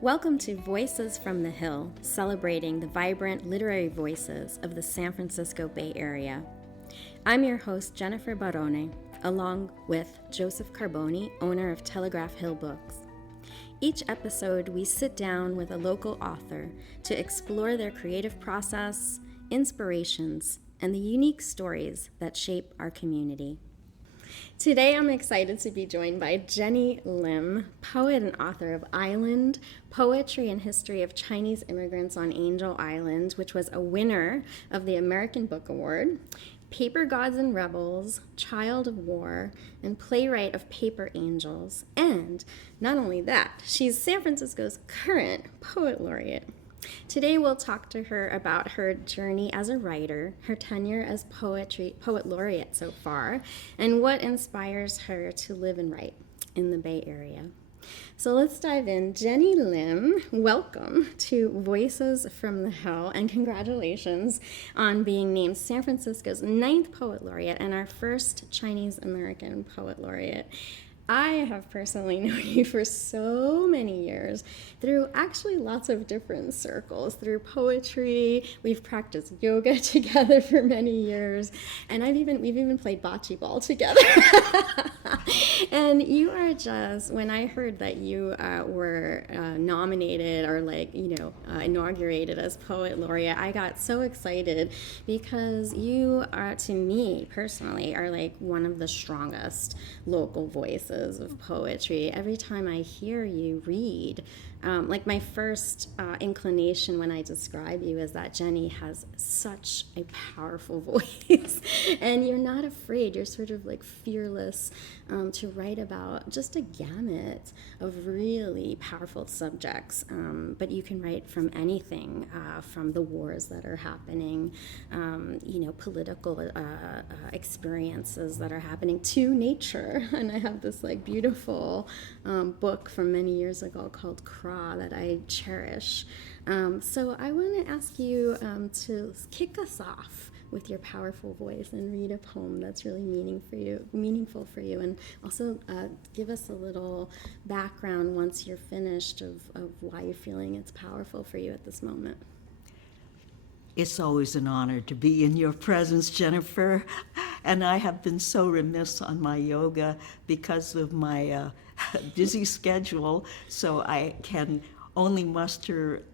Welcome to Voices from the Hill, celebrating the vibrant literary voices of the San Francisco Bay Area. I'm your host, Jennifer Barone, along with Joseph Carboni, owner of Telegraph Hill Books. Each episode, we sit down with a local author to explore their creative process, inspirations, and the unique stories that shape our community. Today, I'm excited to be joined by Genny Lim, poet and author of Island, Poetry and History of Chinese Immigrants on Angel Island, which was a winner of the American Book Award, Paper Gods and Rebels, Child of War, and playwright of Paper Angels. And not only that, she's San Francisco's current poet laureate. Today we'll talk to her about her journey as a writer, her tenure as poet laureate so far, and what inspires her to live and write in the Bay Area. So let's dive in. Genny Lim, welcome to Voices from the Hill, and congratulations on being named San Francisco's 9th poet laureate and our first Chinese American poet laureate. I have personally known you for so many years through actually lots of different circles, through poetry. We've practiced yoga together for many years, and we've even played bocce ball together. And you are just, when I heard that you were nominated or inaugurated as poet laureate, I got so excited because you are, to me personally, are like one of the strongest local voices of poetry. Every time I hear you read, my first inclination when I describe you is that Genny has such a powerful voice, and you're not afraid. You're sort of like fearless to write about just a gamut of really powerful subjects. But you can write from anything, from the wars that are happening, political experiences that are happening, to nature. And I have this beautiful book from many years ago called Craw that I cherish. So I want to ask you to kick us off with your powerful voice and read a poem that's really meaningful for you, and also give us a little background once you're finished of why you're feeling it's powerful for you at this moment. It's always an honor to be in your presence, Jennifer. And I have been so remiss on my yoga because of my busy schedule, so I can only muster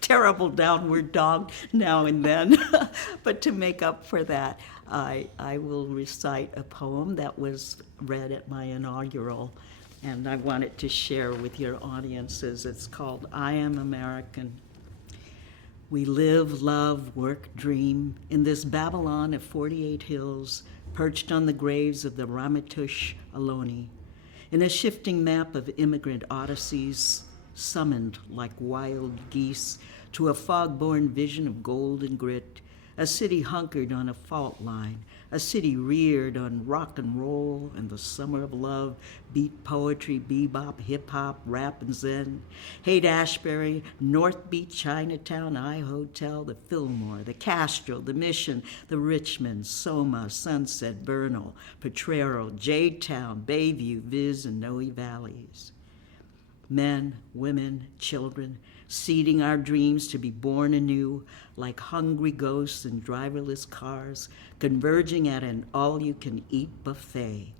terrible downward dog now and then. But to make up for that, I will recite a poem that was read at my inaugural, and I wanted to share with your audiences. It's called I Am American. We live, love, work, dream in this Babylon of 48 hills, perched on the graves of the Ramaytush Ohlone, in a shifting map of immigrant odysseys, summoned like wild geese to a fog-born vision of gold and grit, a city hunkered on a fault line, a city reared on rock and roll and the summer of love, beat poetry, bebop, hip-hop, rap, and zen. Haight-Ashbury, North Beach, Chinatown, I-Hotel, the Fillmore, the Castro, the Mission, the Richmond, Soma, Sunset, Bernal, Potrero, Jadetown, Bayview, Viz, and Noe Valleys. Men, women, children, seeding our dreams to be born anew, like hungry ghosts in driverless cars, converging at an all-you-can-eat buffet.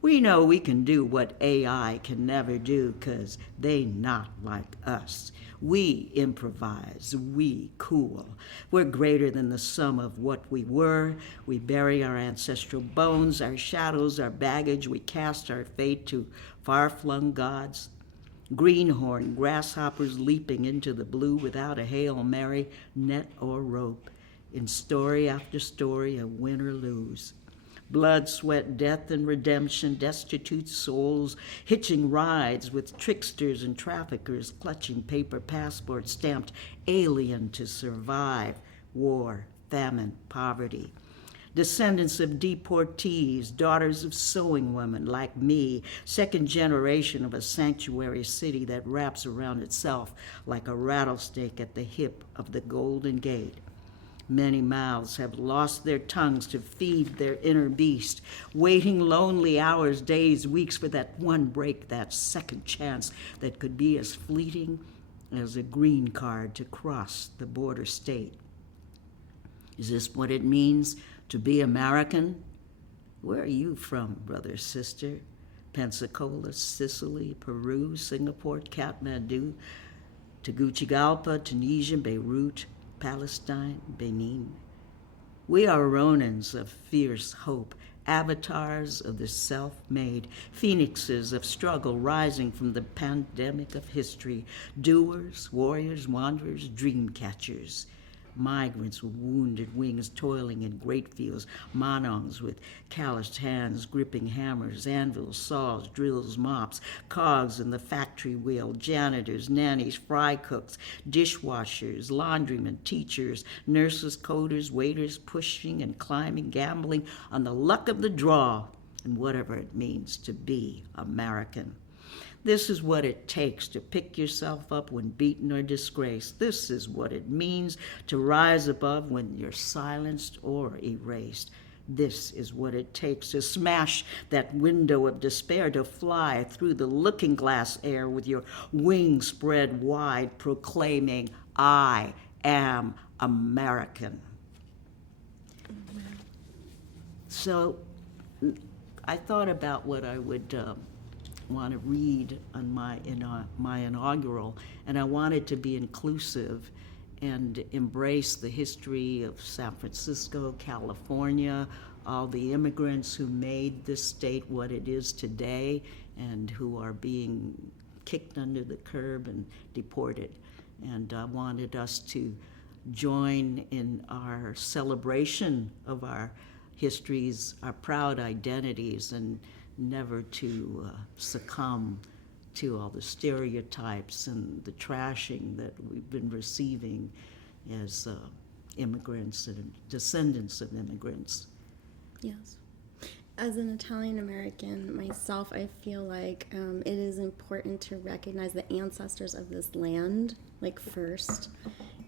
We know we can do what AI can never do, 'cause they not like us. We improvise, we cool. We're greater than the sum of what we were. We bury our ancestral bones, our shadows, our baggage. We cast our fate to far-flung gods. Greenhorn, grasshoppers leaping into the blue without a Hail Mary, net or rope. In story after story of win or lose. Blood, sweat, death, and redemption, destitute souls, hitching rides with tricksters and traffickers, clutching paper passports stamped alien to survive. War, famine, poverty. Descendants of deportees, daughters of sewing women like me, second generation of a sanctuary city that wraps around itself like a rattlesnake at the hip of the Golden Gate. Many mouths have lost their tongues to feed their inner beast, waiting lonely hours, days, weeks for that one break, that second chance that could be as fleeting as a green card to cross the border state. Is this what it means to be American? Where are you from, brother, sister? Pensacola, Sicily, Peru, Singapore, Kathmandu, Tegucigalpa, Tunisia, Beirut, Palestine, Benin. We are Ronins of fierce hope, avatars of the self-made, phoenixes of struggle rising from the pandemic of history, doers, warriors, wanderers, dream catchers. Migrants with wounded wings toiling in great fields, Manongs with calloused hands gripping hammers, anvils, saws, drills, mops, cogs in the factory wheel, janitors, nannies, fry cooks, dishwashers, laundrymen, teachers, nurses, coders, waiters, pushing and climbing, gambling on the luck of the draw and whatever it means to be American. This is what it takes to pick yourself up when beaten or disgraced. This is what it means to rise above when you're silenced or erased. This is what it takes to smash that window of despair, to fly through the looking glass air with your wings spread wide, proclaiming, I am American. So I thought about what I would want to read on my inaugural, and I wanted to be inclusive and embrace the history of San Francisco, California, all the immigrants who made this state what it is today and who are being kicked under the curb and deported. And I wanted us to join in our celebration of our histories, our proud identities, and never to succumb to all the stereotypes and the trashing that we've been receiving as immigrants and descendants of immigrants. Yes. As an Italian American myself, I feel like it is important to recognize the ancestors of this land, like first,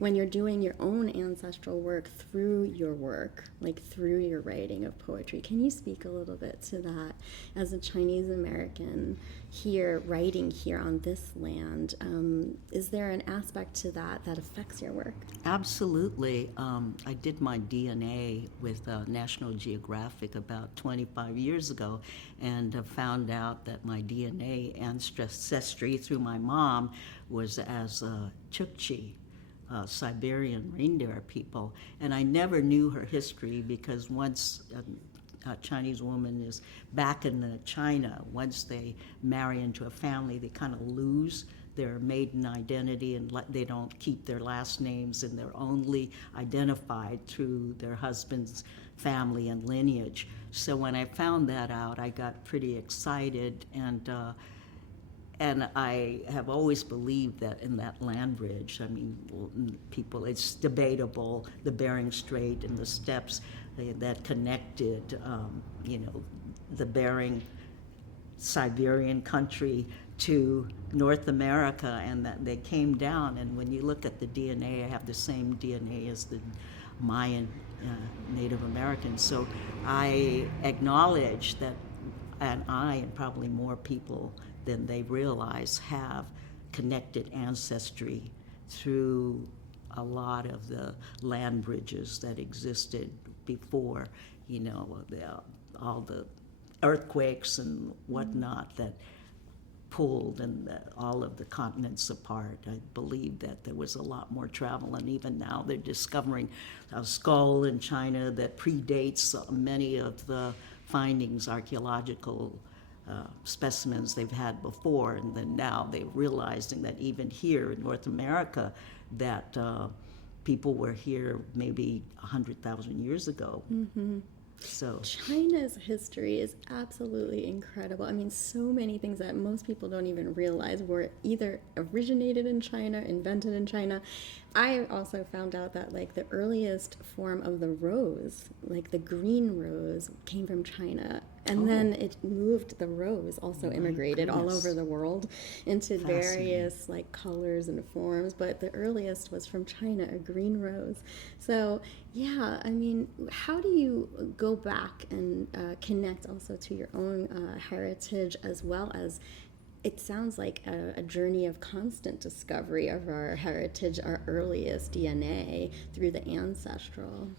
when you're doing your own ancestral work through your work, like through your writing of poetry. Can you speak a little bit to that as a Chinese American here, writing here on this land? Is there an aspect to that that affects your work? Absolutely. I did my DNA with National Geographic about 25 years ago and found out that my DNA ancestry through my mom was as Chukchi, Siberian reindeer people, and I never knew her history because once a Chinese woman is back in China, once they marry into a family, they kind of lose their maiden identity and they don't keep their last names, and they're only identified through their husband's family and lineage. So when I found that out, I got pretty excited, and I have always believed that in that land bridge, I mean, people, it's debatable, the Bering Strait and the steppes that connected, the Bering Siberian country to North America, and that they came down. And when you look at the DNA, I have the same DNA as the Mayan Native Americans. So I acknowledge that, and I and probably more people than they realize have connected ancestry through a lot of the land bridges that existed before, all the earthquakes and whatnot that pulled all of the continents apart. I believe that there was a lot more travel, and even now they're discovering a skull in China that predates many of the findings, archaeological specimens they've had before, and then now they're realizing that even here in North America that people were here maybe 100,000 years ago. Mm-hmm. So China's history is absolutely incredible. I mean, so many things that most people don't even realize were either originated in China, invented in China. I also found out that like the earliest form of the rose, like the green rose, came from China. And then it moved, the rose also immigrated all over the world into various like colors and forms, but the earliest was from China, a green rose. So yeah, I mean, how do you go back and connect also to your own heritage, as well as, it sounds like a journey of constant discovery of our heritage, our earliest DNA through the ancestral?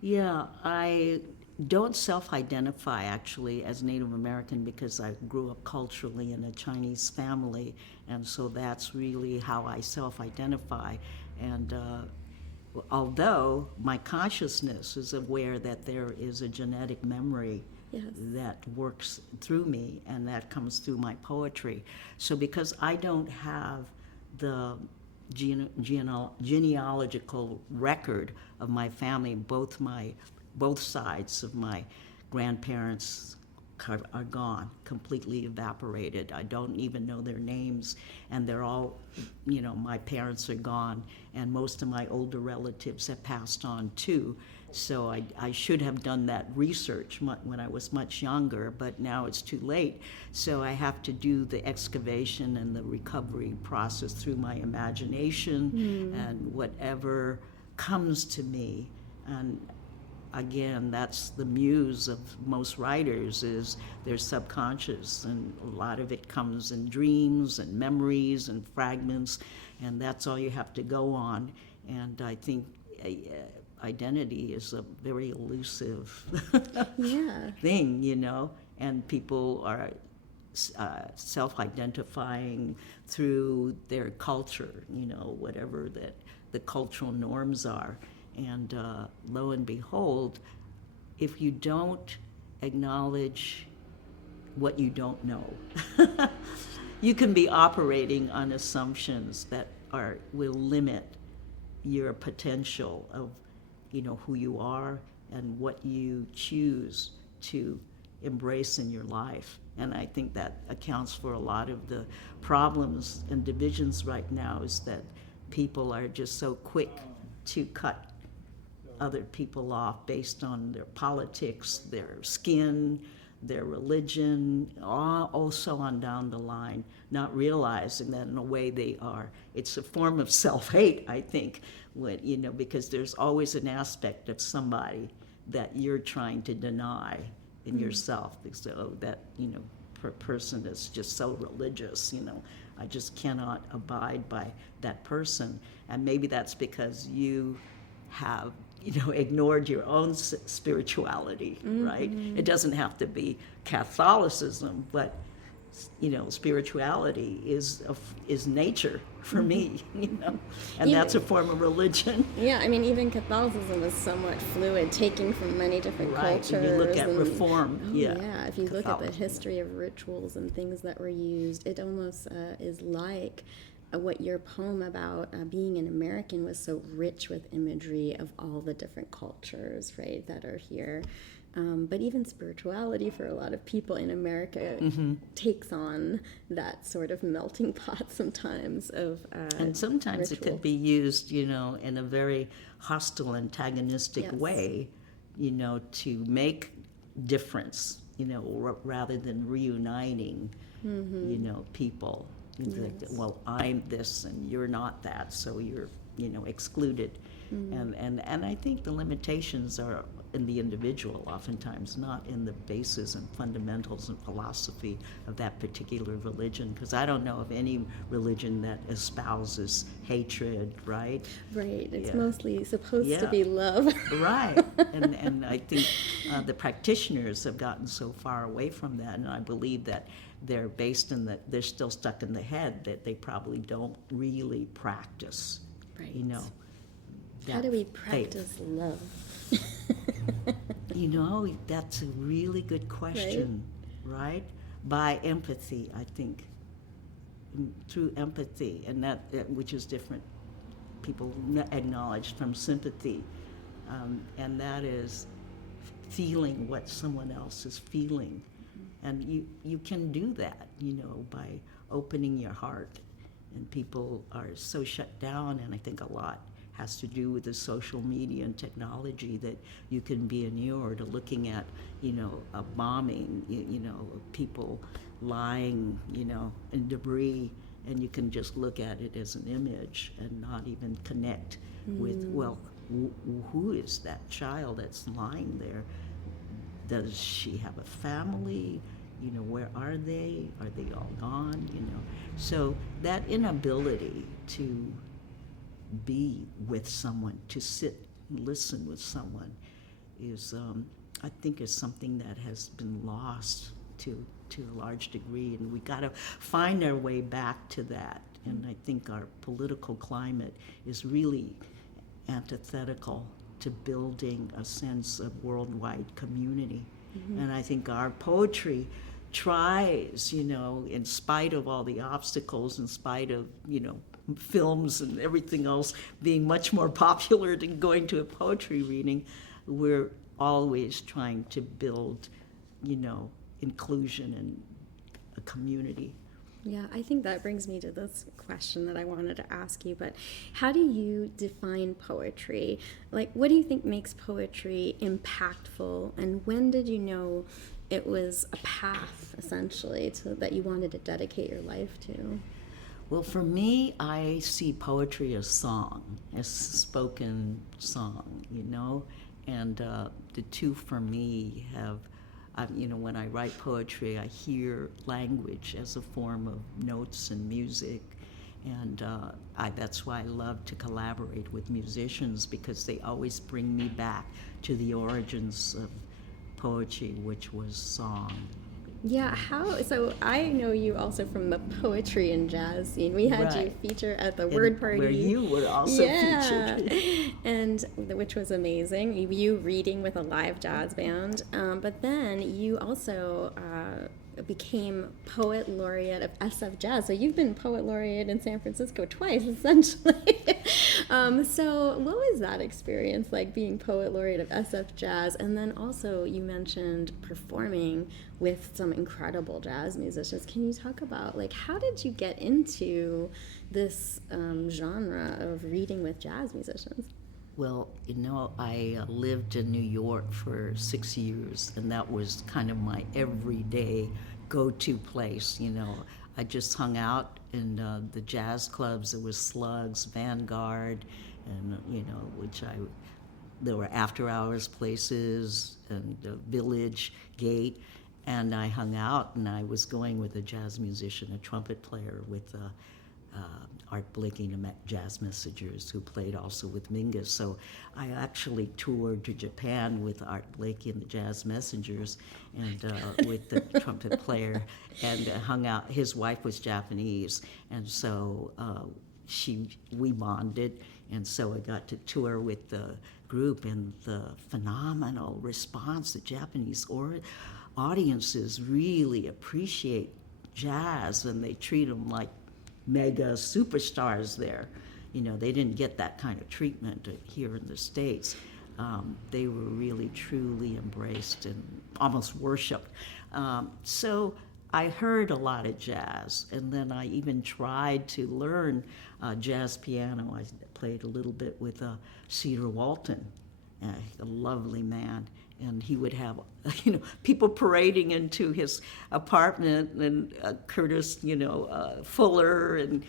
Yeah, I don't self-identify actually as Native American because I grew up culturally in a Chinese family, and so that's really how I self-identify. And although my consciousness is aware that there is a genetic memory that works through me, and that comes through my poetry. So because I don't have the genealogical record of my family, both sides of my grandparents are gone, completely evaporated. I don't even know their names, and they're all, my parents are gone, and most of my older relatives have passed on too. So I should have done that research when I was much younger, but now it's too late. So I have to do the excavation and the recovery process through my imagination and whatever comes to me. And again, that's the muse of most writers, is their subconscious, and a lot of it comes in dreams and memories and fragments, and that's all you have to go on. And I think identity is a very elusive thing, and people are self-identifying through their culture, whatever that the cultural norms are. And lo and behold, if you don't acknowledge what you don't know, you can be operating on assumptions that will limit your potential of, who you are and what you choose to embrace in your life. And I think that accounts for a lot of the problems and divisions right now, is that people are just so quick to cut other people off based on their politics, their skin, their religion, also on down the line, not realizing that in a way it's a form of self-hate, I think, because there's always an aspect of somebody that you're trying to deny in yourself. So that, person is just so religious, I just cannot abide by that person. And maybe that's because you have ignored your own spirituality, right? It doesn't have to be Catholicism, but spirituality is nature for me, and that's a form of religion. Yeah, I mean, even Catholicism is somewhat fluid, taking from many different cultures. Right, if you look at Reform, if you look at the history of rituals and things that were used, it almost is like what your poem about being an American was so rich with imagery of all the different cultures, right, that are here. But even spirituality for a lot of people in America takes on that sort of melting pot sometimes of and sometimes ritual. It could be used, in a very hostile, antagonistic way, to make difference, rather than reuniting, people. Well, I'm this and you're not that, so you're, excluded. And I think the limitations are in the individual oftentimes, not in the basis and fundamentals and philosophy of that particular religion, because I don't know of any religion that espouses hatred, right? Right, it's mostly supposed to be love. Right, and I think the practitioners have gotten so far away from that, and I believe that they're they're still stuck in the head that they probably don't really practice, How do we practice love? That's a really good question, right? By empathy, I think. Through empathy, and that which is different. People acknowledge from sympathy, and that is feeling what someone else is feeling. And you can do that, by opening your heart. And people are so shut down, and I think a lot has to do with the social media and technology, that you can be inured to looking at, a bombing, people lying, in debris, and you can just look at it as an image and not even connect with, well, who is that child that's lying there? Does she have a family? Where are they? Are they all gone? So that inability to be with someone, to sit and listen with someone, is, I think, is something that has been lost to a large degree, and we got to find our way back to that. And I think our political climate is really antithetical to building a sense of worldwide community. And I think our poetry tries, in spite of all the obstacles, in spite of, films and everything else being much more popular than going to a poetry reading, we're always trying to build, inclusion and a community. Yeah, I think that brings me to this question that I wanted to ask you, but how do you define poetry? Like, what do you think makes poetry impactful, and when did you know it was a path, essentially, that you wanted to dedicate your life to? Well, for me, I see poetry as song, as spoken song, and the two for me have, when I write poetry, I hear language as a form of notes and music, and that's why I love to collaborate with musicians, because they always bring me back to the origins of poetry, which was song. Yeah, so I know you also from the poetry and jazz scene. We had you feature at the Word Party. Where you were also featured. And which was amazing. You reading with a live jazz band. But then you also became Poet Laureate of SF Jazz. So you've been Poet Laureate in San Francisco twice, essentially. So what was that experience like, being Poet Laureate of SF Jazz? And then also you mentioned performing with some incredible jazz musicians. Can you talk about, like, how did you get into this genre of reading with jazz musicians? Well, I lived in New York for 6 years, and that was kind of my everyday go-to place. I just hung out in the jazz clubs. There was Slugs, Vanguard, and there were after-hours places, and Village, Gate, and I hung out, and I was going with a jazz musician, a trumpet player with Art Blakey and the Jazz Messengers, who played also with Mingus. So I actually toured to Japan with Art Blakey and the Jazz Messengers, and with the trumpet player, and hung out. His wife was Japanese, and so we bonded, and so I got to tour with the group, and the phenomenal response. The Japanese audiences really appreciate jazz, and they treat them like mega superstars there. They didn't get that kind of treatment here in the States. They were really, truly embraced and almost worshipped. So I heard a lot of jazz, and then I even tried to learn jazz piano. I played a little bit with Cedar Walton, a lovely man. And he would have, people parading into his apartment, and Curtis, Fuller, and,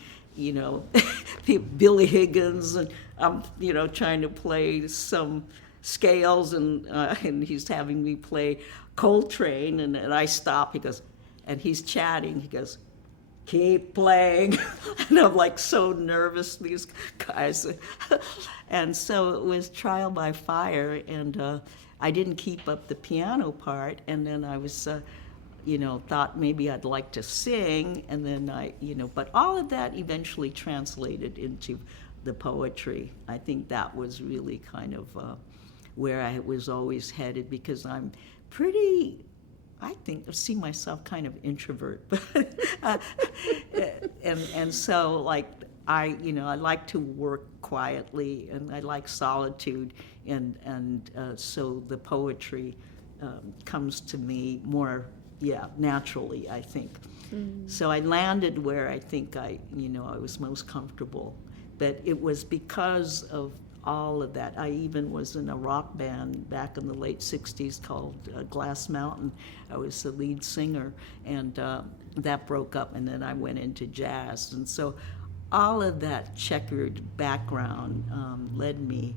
Billy Higgins, and I'm, trying to play some scales, and he's having me play Coltrane, and I stop. He goes, and he's chatting. He goes, "Keep playing," and I'm like so nervous. These guys, and so it was trial by fire, and I didn't keep up the piano part, and then I was, thought maybe I'd like to sing, and then but all of that eventually translated into the poetry. I think that was really kind of where I was always headed, because I'm pretty, I see myself kind of introvert, and so like I like to work quietly, and I like solitude, and so the poetry comes to me more, naturally, I think. Mm-hmm. So I landed where I think I was most comfortable, but it was because of all of that. I even was in a rock band back in the late 60s called Glass Mountain. I was the lead singer, and that broke up, and then I went into jazz. And so all of that checkered background led me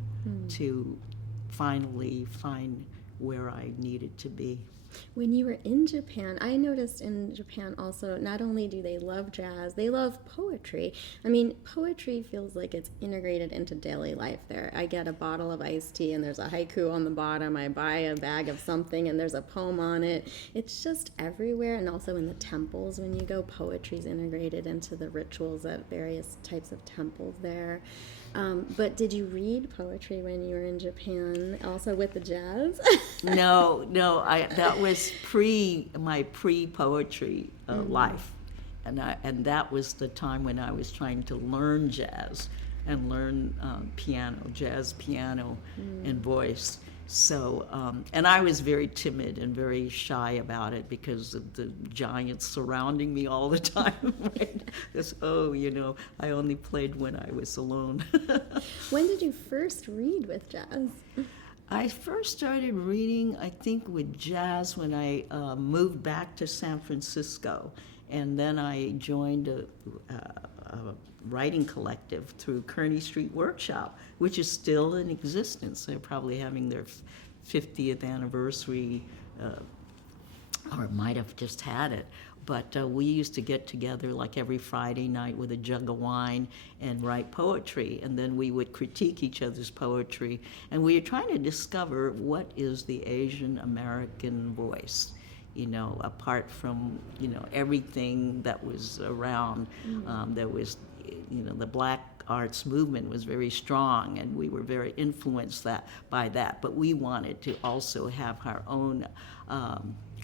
to finally find where I needed to be. When you were in Japan, I noticed in Japan also, not only do they love jazz, they love poetry. I mean, poetry feels like it's integrated into daily life there. I get a bottle of iced tea and there's a haiku on the bottom. I buy a bag of something and there's a poem on it. It's just everywhere. And also in the temples, when you go, poetry's integrated into the rituals at various types of temples there. But did you read poetry when you were in Japan, also with the jazz? No, that was my pre-poetry life, and that was the time when I was trying to learn jazz and learn jazz piano, and voice. So, and I was very timid and very shy about it because of the giants surrounding me all the time. Right? Because, I only played when I was alone. When did you first read with jazz? I first started reading, I think, with jazz when I moved back to San Francisco. And then I joined a writing collective through Kearney Street Workshop, which is still in existence. They're probably having their 50th anniversary, or might have just had it. But we used to get together like every Friday night with a jug of wine and write poetry, and then we would critique each other's poetry. And we were trying to discover what is the Asian American voice, apart from, everything that was around. There was, the Black arts movement was very strong, and we were very influenced by that. But we wanted to also have our own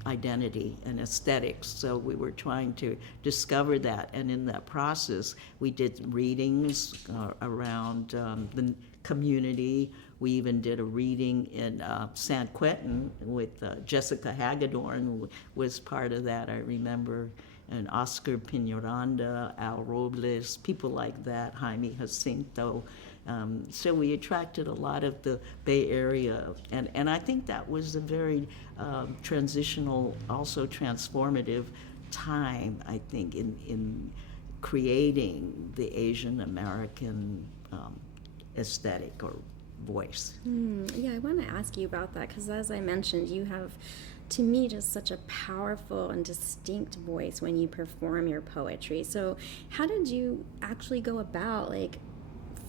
identity and aesthetics, so we were trying to discover that. And in that process, we did readings around the community. We even did a reading in San Quentin with Jessica Hagedorn, who was part of that, I remember, and Oscar Piñaranda, Al Robles, people like that, Jaime Jacinto. So we attracted a lot of the Bay Area, and I think that was a very transitional, also transformative time, I think, in creating the Asian American aesthetic or voice. Yeah, I want to ask you about that, because as I mentioned, you have, to me, just such a powerful and distinct voice when you perform your poetry. So how did you actually go about,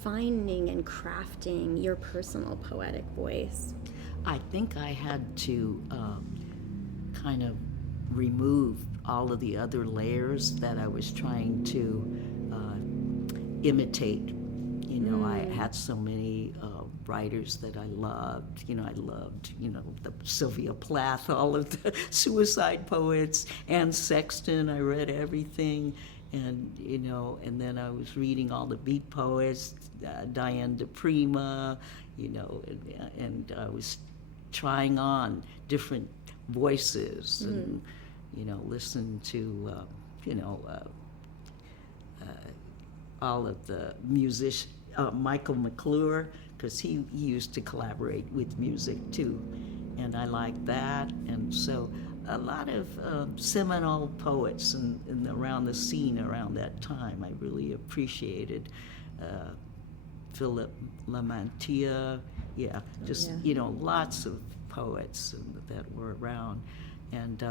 finding and crafting your personal poetic voice? I think I had to kind of remove all of the other layers that I was trying to imitate. I had so many writers that I loved. I loved, the Sylvia Plath, all of the suicide poets, Anne Sexton. I read everything. And, and then I was reading all the beat poets, Diane DePrima, and I was trying on different voices and, listen to, all of the musicians, Michael McClure, because he used to collaborate with music too, and I liked that. And so a lot of seminal poets and around the scene around that time I really appreciated. Philip Lamantia, lots of poets that were around. And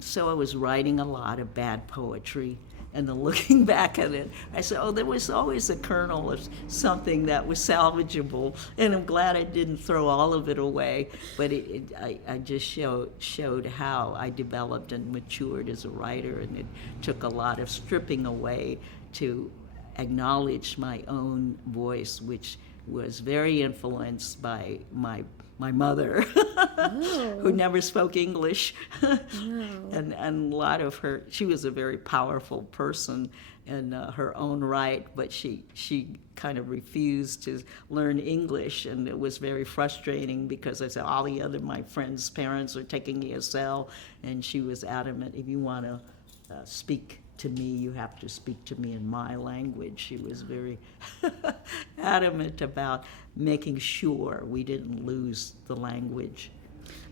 so I was writing a lot of bad poetry, and then looking back at it, I said, there was always a kernel of something that was salvageable, and I'm glad I didn't throw all of it away. But I just showed how I developed and matured as a writer, and it took a lot of stripping away to acknowledge my own voice, which was very influenced by my mother, who never spoke English. And a lot of her, she was a very powerful person in her own right, but she kind of refused to learn English, and it was very frustrating because I said all the other my friends' parents are taking ESL, and she was adamant, if you want to speak to me, you have to speak to me in my language. She was very adamant about making sure we didn't lose the language.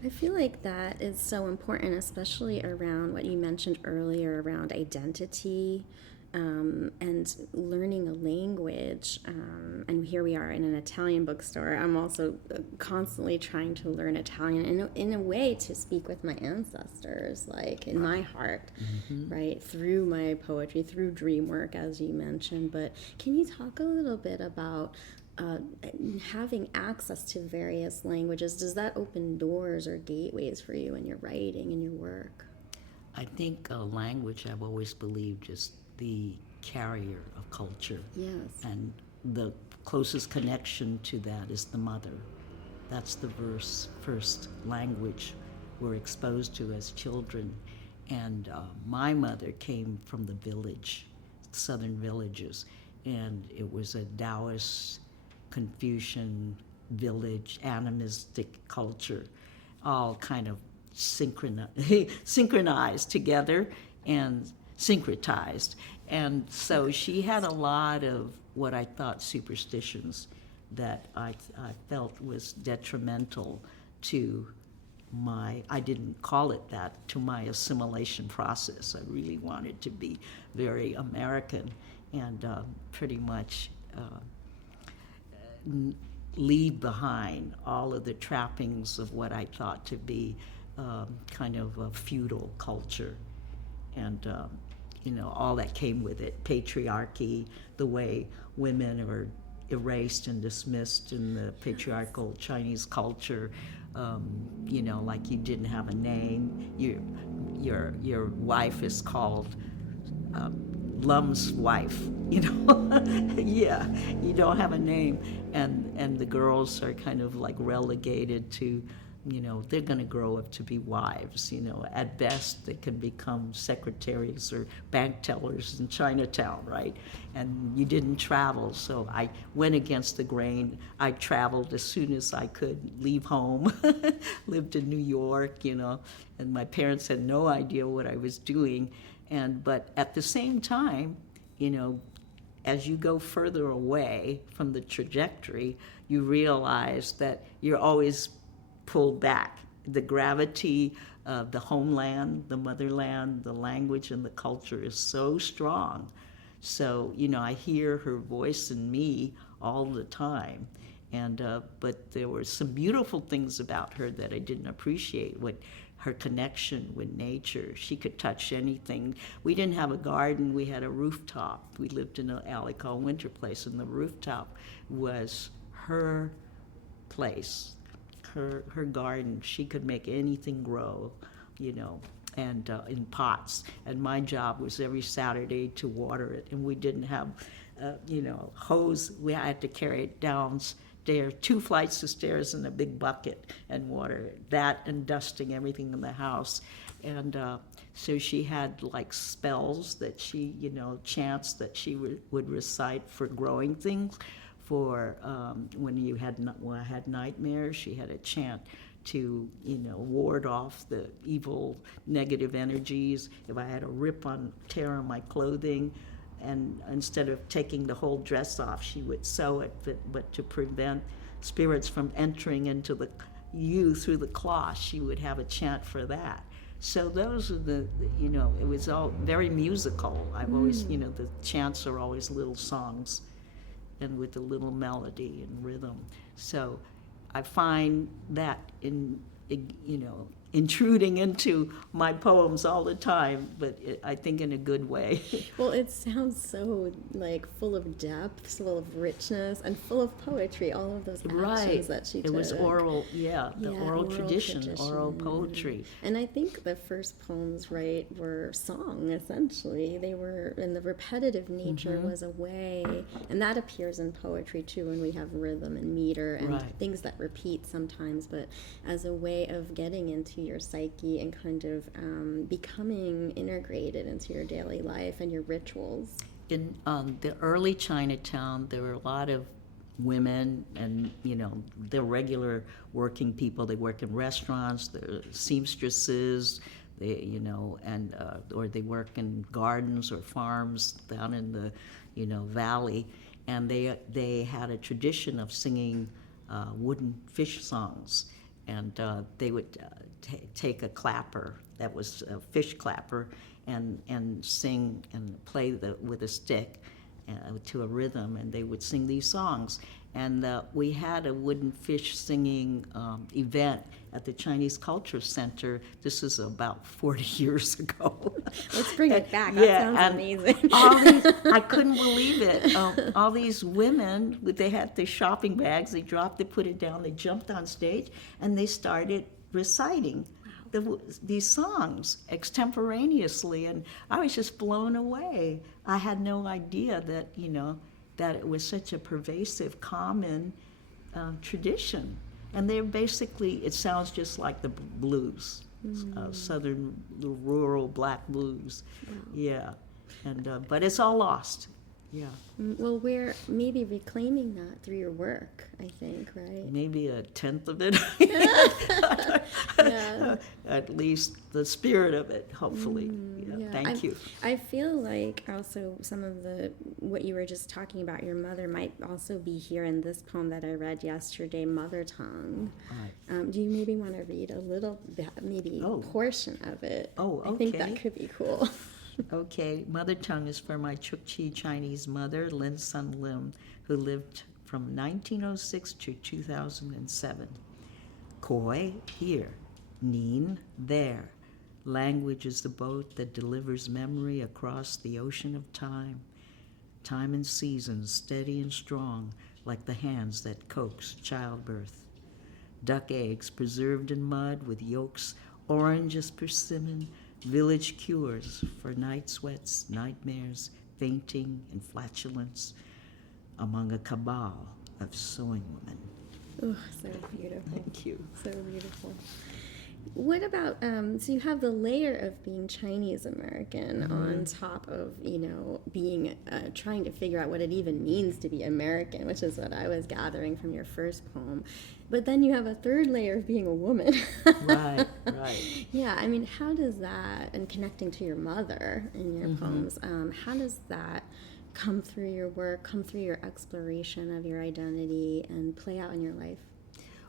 I feel like that is so important, especially around what you mentioned earlier around identity, and learning a language. And here we are in an Italian bookstore. I'm also constantly trying to learn Italian in a way to speak with my ancestors, like in my heart, right? Through my poetry, through dream work, as you mentioned. But can you talk a little bit about having access to various languages? Does that open doors or gateways for you in your writing and your work? I think language, I've always believed, is the carrier of culture. Yes. And the closest connection to that is the mother. That's the first language we're exposed to as children. And my mother came from the village, southern villages, and it was a Taoist, Confucian village, animistic culture, all kind of synchronized together and syncretized. And so she had a lot of what I thought superstitions that I felt was detrimental to I didn't call it that, to my assimilation process. I really wanted to be very American and pretty much leave behind all of the trappings of what I thought to be kind of a feudal culture. And all that came with it, patriarchy, the way women are erased and dismissed in the patriarchal Chinese culture. Like you didn't have a name. Your wife is called Lum's wife. Yeah, you don't have a name, and the girls are kind of like relegated to, they're going to grow up to be wives. At best they can become secretaries or bank tellers in Chinatown, right? And you didn't travel, so I went against the grain. I traveled as soon as I could leave home. Lived in New York, and my parents had no idea what I was doing. But at the same time, as you go further away from the trajectory, you realize that you're always pulled back. The gravity of the homeland, the motherland, the language, and the culture is so strong. So, I hear her voice in me all the time. But there were some beautiful things about her that I didn't appreciate. Her connection with nature. She could touch anything. We didn't have a garden, we had a rooftop. We lived in an alley called Winter Place, and the rooftop was her place, her garden. She could make anything grow, and in pots. And my job was every Saturday to water it, and we didn't have, hose. We had to carry it downstairs, 2 flights of stairs in a big bucket and water it. That and dusting everything in the house. And so she had like spells that she, chants that she would recite for growing things. For when I had nightmares, she had a chant to, ward off the evil negative energies. If I had a tear on my clothing, and instead of taking the whole dress off, she would sew it, but to prevent spirits from entering into you through the cloth, she would have a chant for that. So those are it was all very musical. I've always, the chants are always little songs and with a little melody and rhythm. So I find that intruding into my poems all the time, but I think in a good way. Well, it sounds so full of depth, full of richness, and full of poetry. All of those actions that she took. It was oral, oral tradition, oral poetry. And I think the first poems, were song essentially. They were, and the repetitive nature was a way, and that appears in poetry too, when we have rhythm and meter and things that repeat sometimes, but as a way of getting into your psyche and kind of becoming integrated into your daily life and your rituals. In the early Chinatown, there were a lot of women, and they're regular working people. They work in restaurants, they're seamstresses, They, and or they work in gardens or farms down in the, valley, and they had a tradition of singing wooden fish songs, and they would take a clapper that was a fish clapper and sing and play with a stick to a rhythm, and they would sing these songs. And we had a wooden fish singing event at the Chinese Culture Center. This is about 40 years ago. Let's bring it back. That sounds amazing. I couldn't believe it. All these women, they had their shopping bags, they dropped it, put it down, they jumped on stage, and they started reciting these songs extemporaneously, and I was just blown away. I had no idea that, that it was such a pervasive, common tradition. And they're basically, it sounds just like the blues, southern, rural black blues. Yeah, and but it's all lost. Yeah. Well, we're maybe reclaiming that through your work, I think, right? Maybe a tenth of it. Yeah. At least the spirit of it, hopefully. Yeah. Thank you. I feel like also some of what you were just talking about, your mother, might also be here in this poem that I read yesterday, Mother Tongue. Right. Do you maybe want to read a little bit, maybe a portion of it? Oh, okay. I think that could be cool. Okay, Mother Tongue is for my Chukchi Chinese mother, Lin Sun Lim, who lived from 1906 to 2007. Koi, here. Nin, there. Language is the boat that delivers memory across the ocean of time. Time and seasons, steady and strong, like the hands that coax childbirth. Duck eggs preserved in mud with yolks orange as persimmon, village cures for night sweats, nightmares, fainting, and flatulence among a cabal of sewing women. Oh, so beautiful. Thank you. So beautiful. What about, so you have the layer of being Chinese American on top of, being, trying to figure out what it even means to be American, which is what I was gathering from your first poem. But then you have a third layer of being a woman. Right. Yeah, I mean, how does that, and connecting to your mother in your poems, how does that come through your work, come through your exploration of your identity, and play out in your life?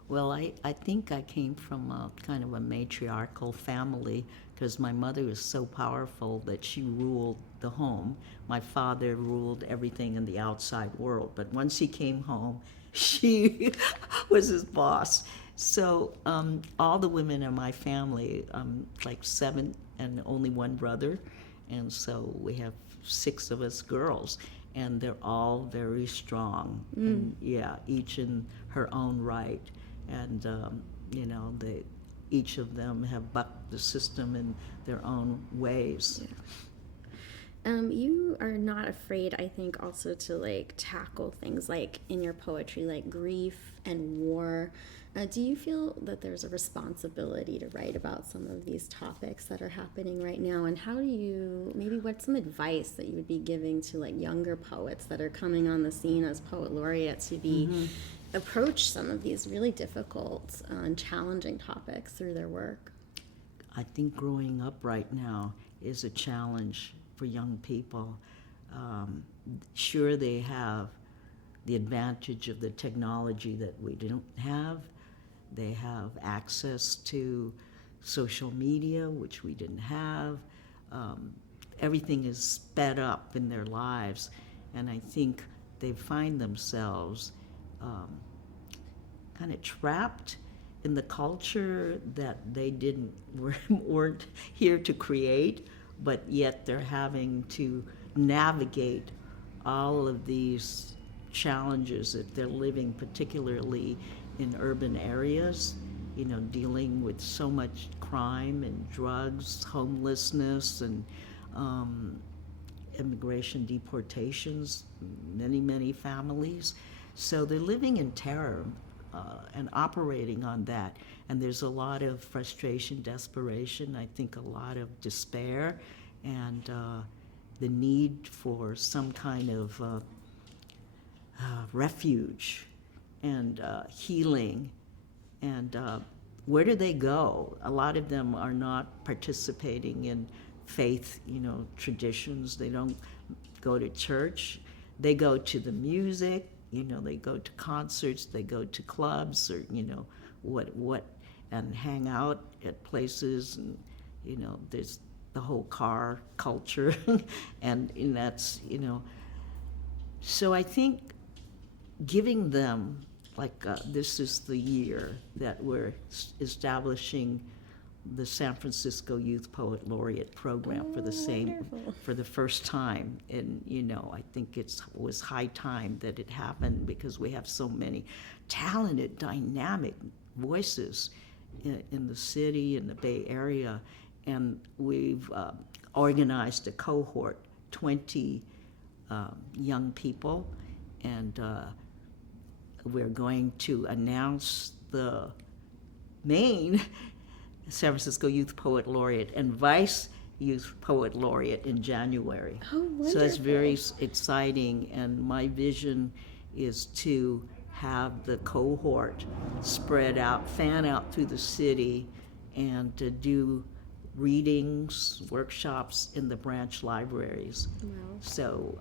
Well, I think I came from a kind of a matriarchal family because my mother was so powerful that she ruled the home. My father ruled everything in the outside world, but once he came home, she was his boss. So all the women in my family, like 7 and only one brother, and so we have 6 of us girls, and they're all very strong, and each in her own right. And, each of them have bucked the system in their own ways. Yeah. You are not afraid, I think, also to, tackle things in your poetry, like grief and war. Do you feel that there's a responsibility to write about some of these topics that are happening right now? And how do you, maybe what's some advice that you would be giving to, younger poets that are coming on the scene as poet laureates to be approach some of these really difficult and challenging topics through their work? I think growing up right now is a challenge for young people. Sure, they have the advantage of the technology that we don't have. They have access to social media, which we didn't have. Everything is sped up in their lives, and I think they find themselves kind of trapped in the culture that they weren't here to create, but yet they're having to navigate all of these challenges that they're living, particularly in urban areas, dealing with so much crime and drugs, homelessness, and immigration deportations, many families. So they're living in terror and operating on that. And there's a lot of frustration, desperation, I think a lot of despair, and the need for some kind of refuge and healing. And where do they go? A lot of them are not participating in faith, traditions. They don't go to church. They go to the music, they go to concerts, they go to clubs, or, what, and hang out at places, and, there's the whole car culture, and that's, so I think giving them, like, this is the year that we're establishing the San Francisco Youth Poet Laureate program for the first time. And, I think it was high time that it happened, because we have so many talented, dynamic voices in the city, in the Bay Area. And we've organized a cohort, 20 young people, and we're going to announce the main San Francisco Youth Poet Laureate and Vice Youth Poet Laureate in January. Oh, wonderful. So that's very exciting, and my vision is to have the cohort spread out, fan out through the city, and to do readings, workshops in the branch libraries. Wow. So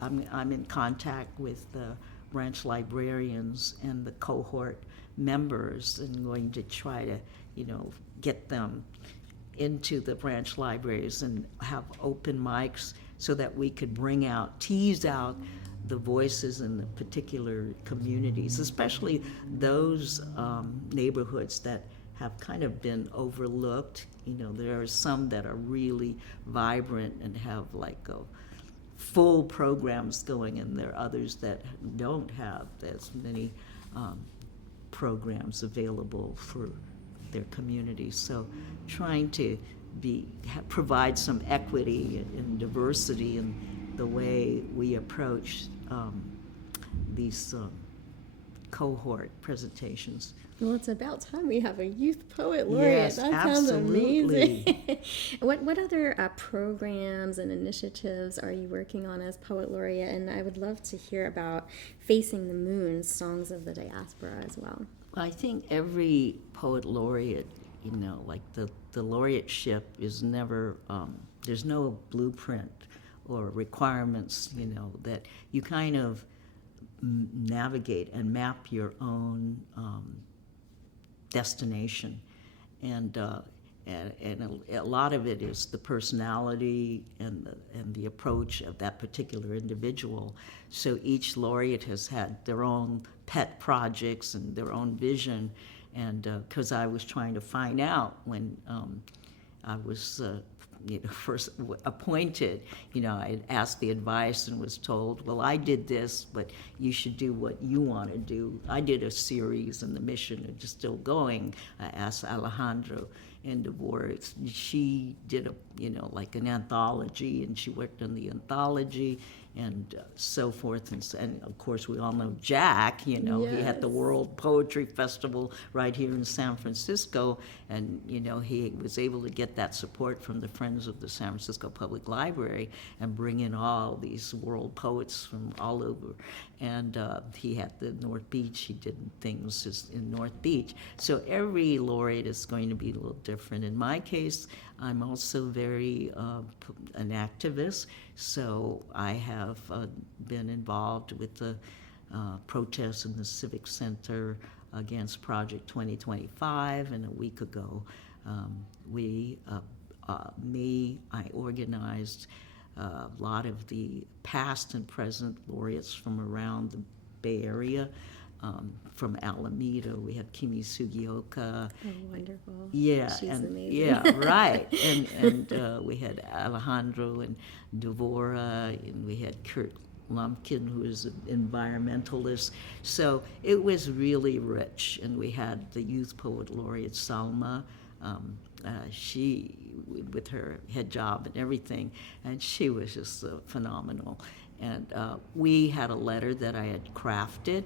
I'm in contact with the branch librarians and the cohort members, and going to try to, get them into the branch libraries and have open mics, so that we could tease out the voices in the particular communities, especially those neighborhoods that have kind of been overlooked. There are some that are really vibrant and have like full programs going, and there are others that don't have as many programs available for their communities. So trying to provide some equity and diversity in the way we approach these cohort presentations. Well, it's about time we have a youth poet laureate. Yes, that absolutely. Sounds amazing. What other programs and initiatives are you working on as poet laureate? And I would love to hear about Facing the Moon, Songs of the Diaspora as well. I think every poet laureate, like the laureateship is never, there's no blueprint or requirements, that you kind of navigate and map your own destination. And a lot of it is the personality and the approach of that particular individual. So each laureate has had their own pet projects and their own vision. And because I was trying to find out when I was first appointed, I had asked the advice and was told, well, I did this, but you should do what you want to do. I did a series, and the mission is still going. I asked Alejandro and Divorce. She did like an anthology, and she worked on the anthology and so forth. And of course, we all know Jack, Yes. He had the World Poetry Festival right here in San Francisco, and, he was able to get that support from the Friends of the San Francisco Public Library and bring in all these world poets from all over. And he had the North Beach, he did things in North Beach. So every laureate is going to be a little different. In my case, I'm also very an activist, so I have been involved with the protests in the Civic Center against Project 2025, and a week ago, I organized a lot of the past and present laureates from around the Bay Area. From Alameda, we have Kimi Sugioka. Oh, wonderful. Yeah, She's and amazing. yeah, right. And we had Alejandro and Devora, and we had Kurt Lumpkin, who is an environmentalist. So it was really rich. And we had the Youth Poet Laureate Salma. She, with her head job and everything, and she was just phenomenal. And we had a letter that I had crafted,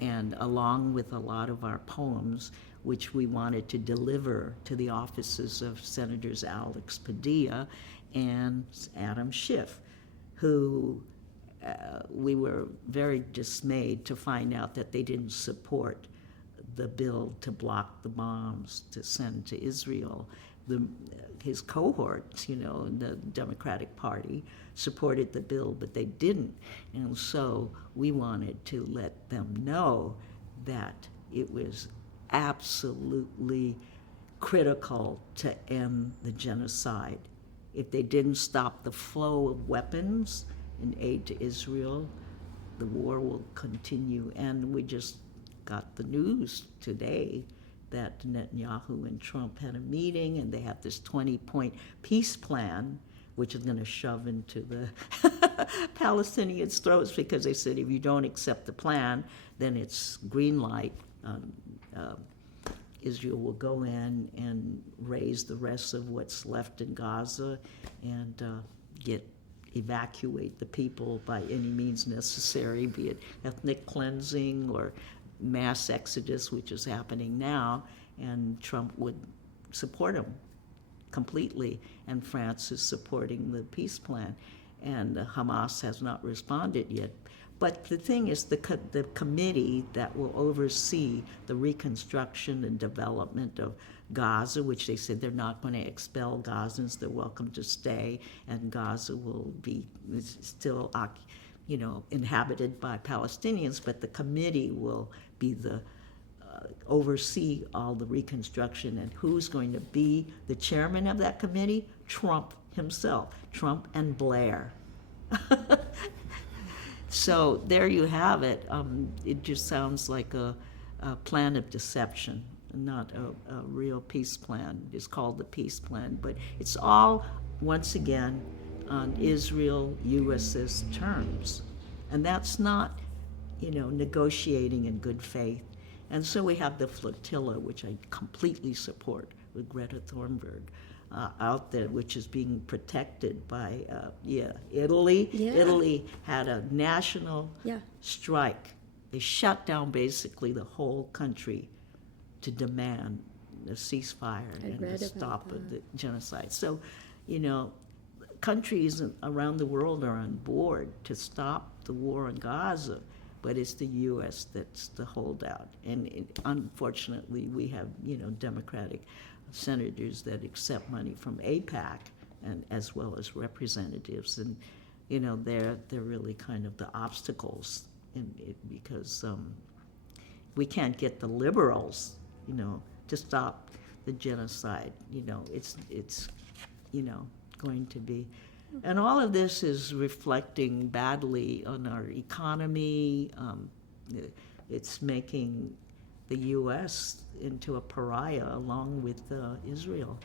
and along with a lot of our poems, which we wanted to deliver to the offices of Senators Alex Padilla and Adam Schiff, who we were very dismayed to find out that they didn't support the bill to block the bombs to send to Israel. His cohorts, in the Democratic Party, supported the bill, but they didn't. And so we wanted to let them know that it was absolutely critical to end the genocide. If they didn't stop the flow of weapons in aid to Israel, the war will continue. And we just got the news today that Netanyahu and Trump had a meeting, and they have this 20-point peace plan, which is going to shove into the Palestinians' throats, because they said if you don't accept the plan, then it's green light. Israel will go in and raise the rest of what's left in Gaza and evacuate the people by any means necessary, be it ethnic cleansing or mass exodus, which is happening now, and Trump would support him completely, and France is supporting the peace plan, and Hamas has not responded yet. But the thing is, the committee that will oversee the reconstruction and development of Gaza, which they said they're not going to expel Gazans, they're welcome to stay, and Gaza will be still inhabited by Palestinians, but the committee will be oversee all the reconstruction. And who's going to be the chairman of that committee? Trump himself, Trump and Blair. So there you have it. It just sounds like a plan of deception, not a real peace plan. It's called the peace plan, but it's all, once again, on Israel-US's terms. And that's not, negotiating in good faith. And so we have the flotilla, which I completely support, with Greta Thunberg out there, which is being protected by, Italy. Yeah. Italy had a national strike. They shut down basically the whole country to demand a ceasefire and the stop of the genocide. So, countries around the world are on board to stop the war in Gaza, but it's the U.S. that's the holdout. And unfortunately, we have, Democratic senators that accept money from AIPAC, and as well as representatives, and they're really kind of the obstacles in it, because we can't get the liberals, to stop the genocide. It's going to be. And all of this is reflecting badly on our economy. It's making the U.S. into a pariah along with Israel.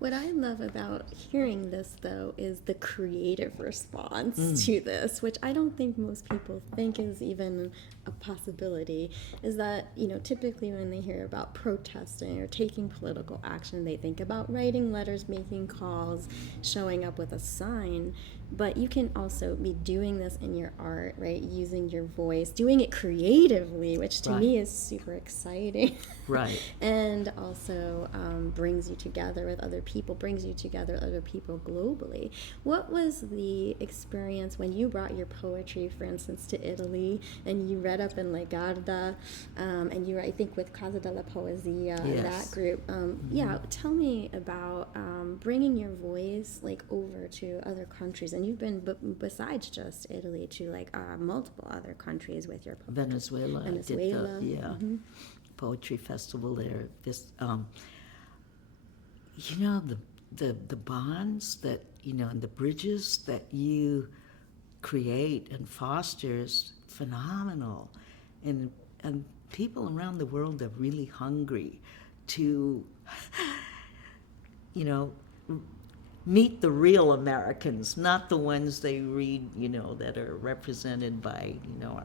What I love about hearing this, though, is the creative response to this, which I don't think most people think is even a possibility, is that, typically when they hear about protesting or taking political action, they think about writing letters, making calls, showing up with a sign. But you can also be doing this in your art, right? Using your voice, doing it creatively, which to me is super exciting. Right. And also brings you together with other people, brings you together with other people globally. What was the experience when you brought your poetry, for instance, to Italy, and you read up in Legarda, and you were, I think, with Casa della Poesia, that group. Yeah, tell me about bringing your voice over to other countries. And you've been, besides just Italy, to multiple other countries with your poetry. Venezuela. I did the poetry festival there. The bonds that, and the bridges that you create and foster is phenomenal. And people around the world are really hungry to, meet the real Americans, not the ones they read, that are represented by,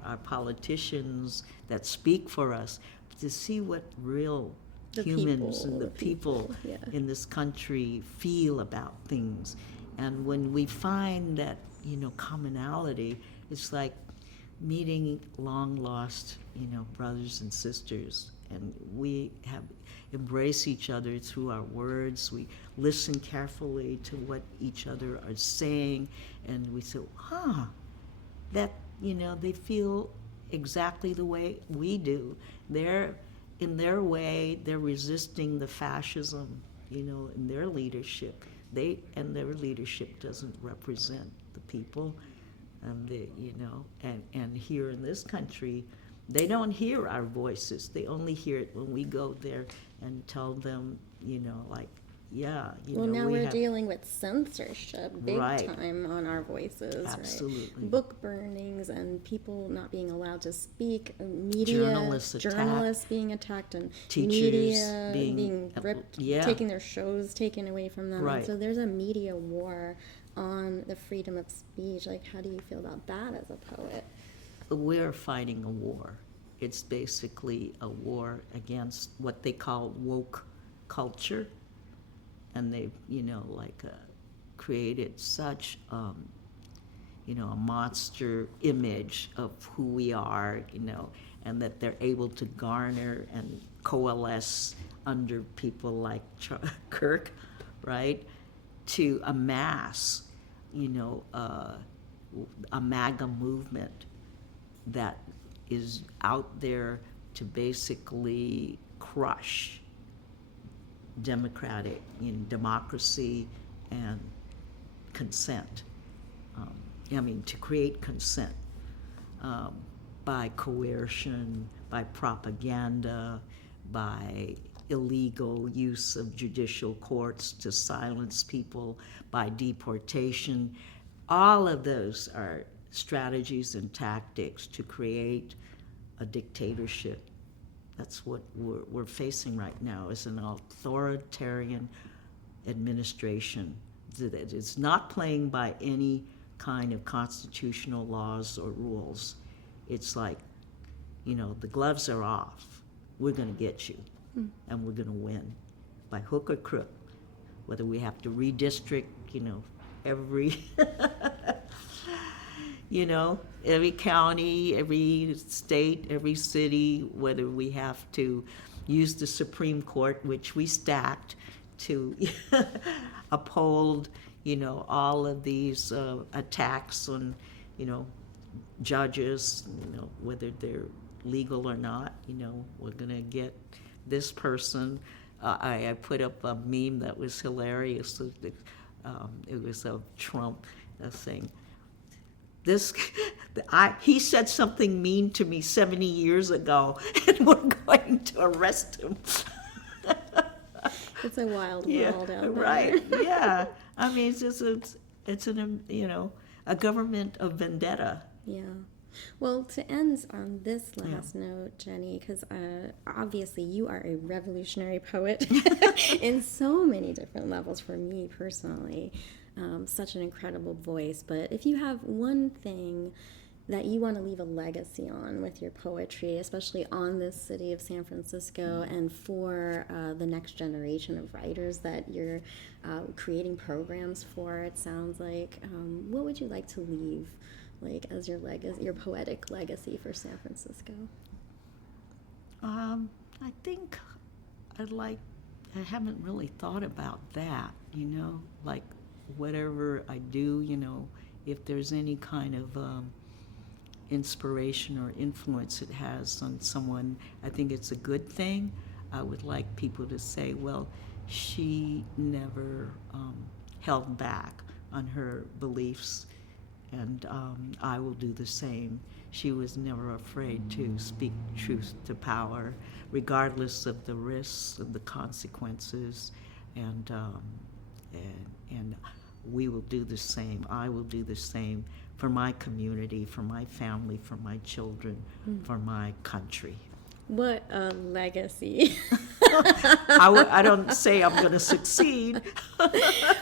our politicians that speak for us, but to see what real humans and the people in this country feel about things. And when we find that, commonality, it's like meeting long lost, brothers and sisters. And we have embrace each other through our words. We listen carefully to what each other are saying, and we say, that, they feel exactly the way we do. They're in their way, they're resisting the fascism, in their leadership. Their leadership doesn't represent the people, and and here in this country, they don't hear our voices. They only hear it when we go there and tell them, well, now we're dealing with censorship big Right. time on our voices, Absolutely. right? Book burnings and people not being allowed to speak, media, Journalists being attacked, and Teachers media being ripped, yeah. taking their shows taken away from them. Right. And so there's a media war on the freedom of speech. Like, how do you feel about that as a poet? We're fighting a war. It's basically a war against what they call woke culture. And they've, created such, a monster image of who we are, and that they're able to garner and coalesce under people like Kirk, right, to amass, a MAGA movement that is out there to basically crush democracy and consent. To create consent by coercion, by propaganda, by illegal use of judicial courts to silence people, by deportation. All of those are strategies and tactics to create a dictatorship. That's what we're facing right now, is an authoritarian administration that is not playing by any kind of constitutional laws or rules. It's like, the gloves are off. We're going to get you, and we're going to win by hook or crook, whether we have to redistrict, every every county, every state, every city, whether we have to use the Supreme Court, which we stacked, to uphold, all of these attacks on, judges, whether they're legal or not. We're going to get this person. I put up a meme that was hilarious. It was of Trump saying, he said something mean to me 70 years ago, and we're going to arrest him. It's a wild world out there. Right, yeah. It's a government of vendetta. Yeah. Well, to end on this last note, Genny, because obviously you are a revolutionary poet in so many different levels for me personally. Such an incredible voice. But if you have one thing that you want to leave a legacy on with your poetry, especially on this city of San Francisco, and for the next generation of writers that you're creating programs for, it sounds like, what would you like to leave, as your poetic legacy for San Francisco? I think I haven't really thought about that, whatever I do, if there's any kind of inspiration or influence it has on someone, I think it's a good thing. I would like people to say, well, she never held back on her beliefs, and I will do the same. She was never afraid to speak truth to power, regardless of the risks and the consequences, and we will do the same. I will do the same for my community, for my family, for my children, for my country. What a legacy. I don't say I'm going to succeed.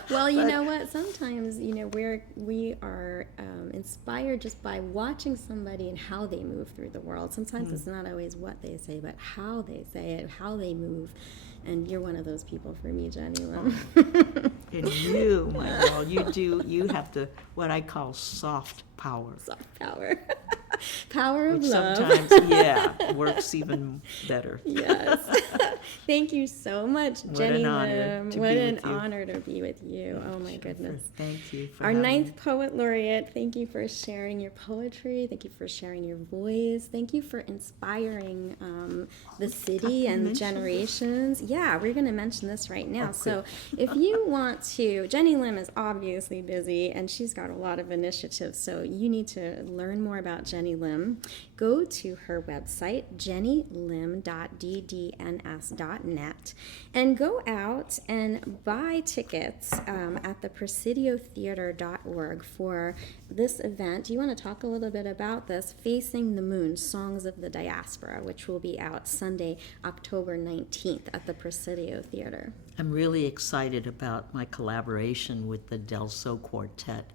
Well, you know what? Sometimes, we are inspired just by watching somebody and how they move through the world. Sometimes it's not always what they say, but how they say it, how they move. And you're one of those people for me, Genny. And you, my girl, you have what I call soft power. Soft power. Power of which love. sometimes, yeah, works even better. Yes. Thank you so much, What Genny an honor Lim. to What be an with you. honor to be with you. Oh my goodness. Thank you for Our having ninth me. poet laureate, thank you for sharing your poetry. Thank you for sharing your voice. Thank you for inspiring the city and generations. Yeah, we're going to mention this right now. So if you want to, Genny Lim is obviously busy and she's got a lot of initiatives. So you need to learn more about Genny Lim. Go to her website, jennylim.ddns.net, and go out and buy tickets at the presidiotheater.org for this event. Do you want to talk a little bit about this? Facing the Moon, Songs of the Diaspora, which will be out Sunday, October 19th at the Presidio Theater. I'm really excited about my collaboration with the Del Sol Quartet.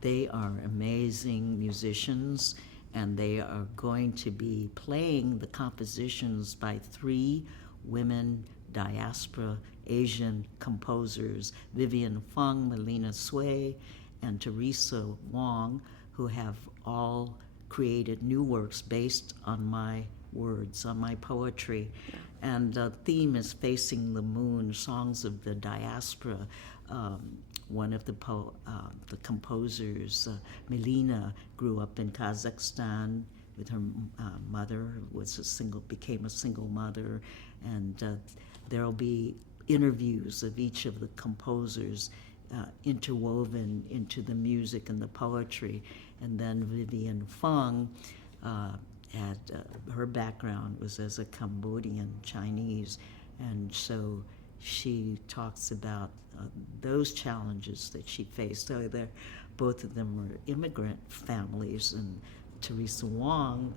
They are amazing musicians, and they are going to be playing the compositions by 3 women diaspora Asian composers, Vivian Fung, Melina Sui, and Teresa Wong, who have all created new works based on my words, on my poetry. And the theme is Facing the Moon, Songs of the Diaspora. One of the composers, Melina, grew up in Kazakhstan with her mother, became a single mother, and there will be interviews of each of the composers interwoven into the music and the poetry. And then Vivian Fung had her background was as a Cambodian Chinese, and so she talks about those challenges that she faced. So both of them were immigrant families, and Teresa Wong,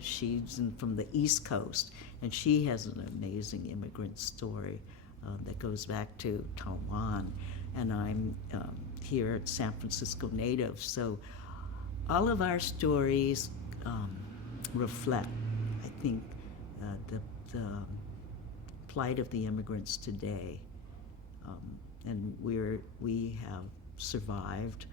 she's from the East Coast, and she has an amazing immigrant story that goes back to Taiwan. And I'm here at San Francisco native, so all of our stories reflect, I think, the plight of the immigrants today. And we have survived.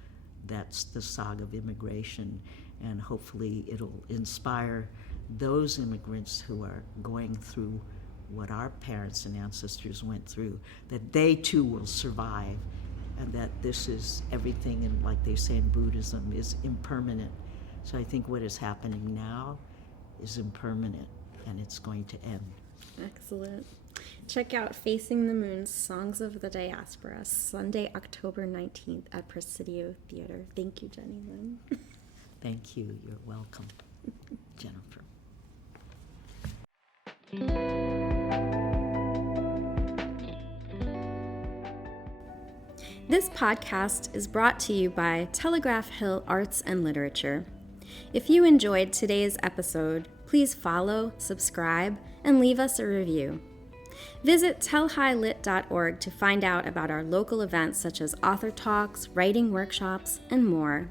That's the saga of immigration, and hopefully it'll inspire those immigrants who are going through what our parents and ancestors went through, that they too will survive, and that this is everything, and like they say in Buddhism, is impermanent. So I think what is happening now is impermanent, and it's going to end. Excellent. Check out Facing the Moon, Songs of the Diaspora, Sunday, October 19th at Presidio Theater. Thank you, Genny Lim. Thank you. You're welcome, Jennifer. This podcast is brought to you by Telegraph Hill Arts and Literature. If you enjoyed today's episode, please follow, subscribe, and leave us a review. Visit tellhighlit.org to find out about our local events such as author talks, writing workshops, and more.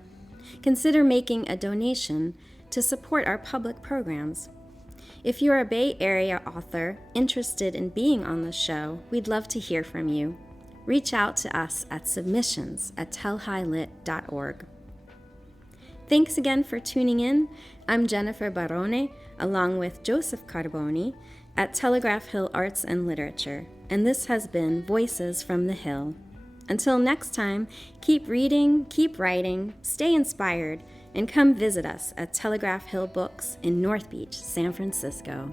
Consider making a donation to support our public programs. If you're a Bay Area author interested in being on the show, we'd love to hear from you. Reach out to us at submissions@tellhighlit.org. Thanks again for tuning in. I'm Jennifer Barone, along with Joseph Carboni at Telegraph Hill Arts and Literature, and this has been Voices from the Hill. Until next time, keep reading, keep writing, stay inspired, and come visit us at Telegraph Hill Books in North Beach, San Francisco.